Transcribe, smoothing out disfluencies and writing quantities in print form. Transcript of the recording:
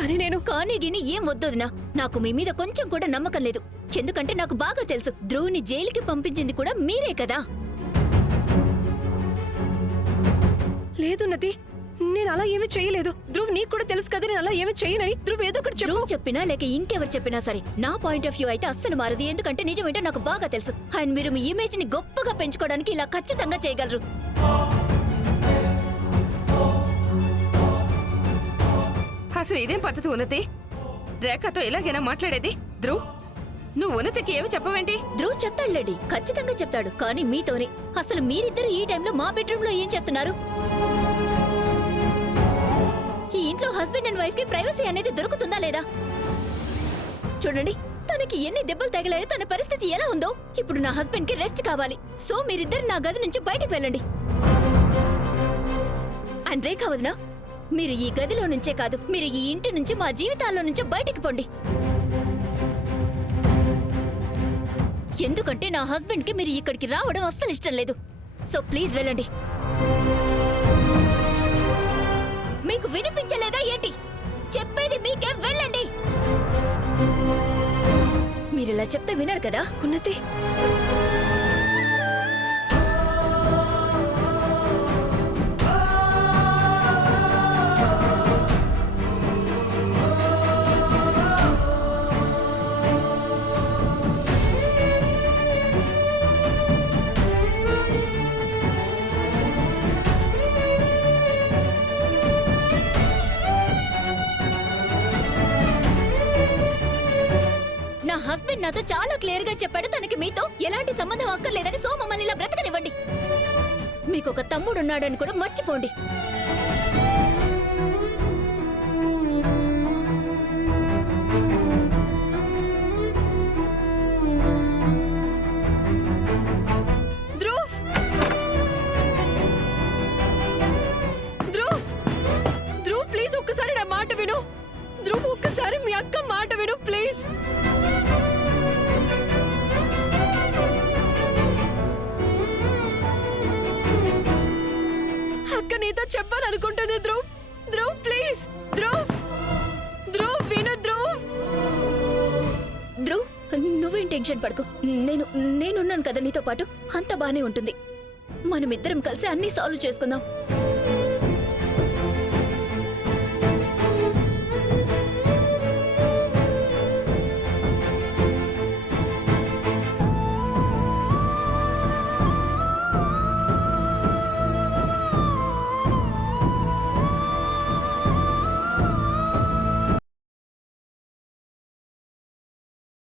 కానీ కానీ గిని ఏం వద్దొదినా. నాకు మీ మీద కొంచెం కూడా నమ్మకం లేదు. ఎందుకంటే నాకు బాగా తెలుసు ధ్రువుని జైలుకి పంపించింది కూడా మీరే కదా. లేదు నది, నేను అలా ఏమీ చేయలేదు. ధ్రువ్ నీకు కూడా తెలుసు కదా నేను అలా ఏమీ చేయనని. ధ్రువ్ ఏదో ఒకటి చెప్పు. ధ్రువ్ చెప్పినా లేక ఇంకెవరు చెప్పినా సరే నా పాయింట్ ఆఫ్ వ్యూ అయితే అస్సలు మారదు. ఎందుకంటే నిజమేంటో నాకు బాగా తెలుసు. అండ్ మీరు మీ ఇమేజ్ ని గొప్పగా పెంచుకోవడానికి ఇలా ఖచ్చితంగా చేయగలరు. అసలు ఇదేం పద్ధతి ఉన్నతి? రేఖతో ఎలాగైనా మాట్లాడేది? ధ్రువ్, నువ్వు ఉన్నతికి ఏమి చెప్పవేంటి? ధ్రువ్ చెప్తాడు లేడీ, ఖచ్చితంగా చెప్తాడు. కానీ మీతోనే. అసలు మీరిద్దరు ఈ టైంలో మా బెడ్రూమ్ లో ఏం చేస్తున్నారు? ఈ ఇంట్లో హస్బెండ్ అండ్ వైఫ్ కి ప్రైవసీ అనేది దొరుకుతుందా లేదా? చూడండి, తనకి ఎన్ని దెబ్బలు తగిలాయో, తన పరిస్థితి ఎలా ఉందో. ఇప్పుడు నా హస్బెండ్ కి రెస్ట్ కావాలి. సో మీరిద్దరు నా గది నుంచి బయటికి వెళ్ళండి. అండ్ రేఖ వదినా, మీరు ఈ గదిలో నుంచే కాదు, మీరు ఈ ఇంటి నుంచి, మా జీవితాల్లో నుంచి బయటికి పోండి. ఎందుకంటే నా హస్బెండ్ కి మీరు ఇక్కడికి రావడం అస్సలు ఇష్టం లేదు. సో ప్లీజ్ వెళ్ళండి. మీకు వినిపించలేదా ఏంటి? చెప్పేది మీకే, వెళ్ళండి. మీరిలా చెప్తే వినరు కదా. ఉన్నతి, నా హస్బెండ్ నాతో చాలా క్లియర్ గా చెప్పాడు తనకి మీతో ఎలాంటి సంబంధం అక్కర్లేదని. సో మమ్మల్ని ఇలా బ్రతకనివ్వండి. మీకు ఒక తమ్ముడున్నాడని కూడా మర్చిపోండి. ధ్రువ్, ధ్రువ్, ధ్రువ్ ప్లీజ్ ఒక్కసారి నా మాట విను. ధ్రువ్ ఒక్కసారి మీ అక్క మాట విను ప్లీజ్. అక్క నీతో చెప్పాలనుకుంటుంది. ధ్రువ్, ధ్రువ్ ప్లీజ్. ధ్రువ్, ధ్రువ్ విను. ధ్రువ్, ధ్రువ్, నువ్వేం టెన్షన్ పడకు. నేనున్నాను కదా నీతో పాటు. అంతా బానే ఉంటుంది. మనమిద్దరం కలిసి అన్ని సాల్వ్ చేసుకుందాం.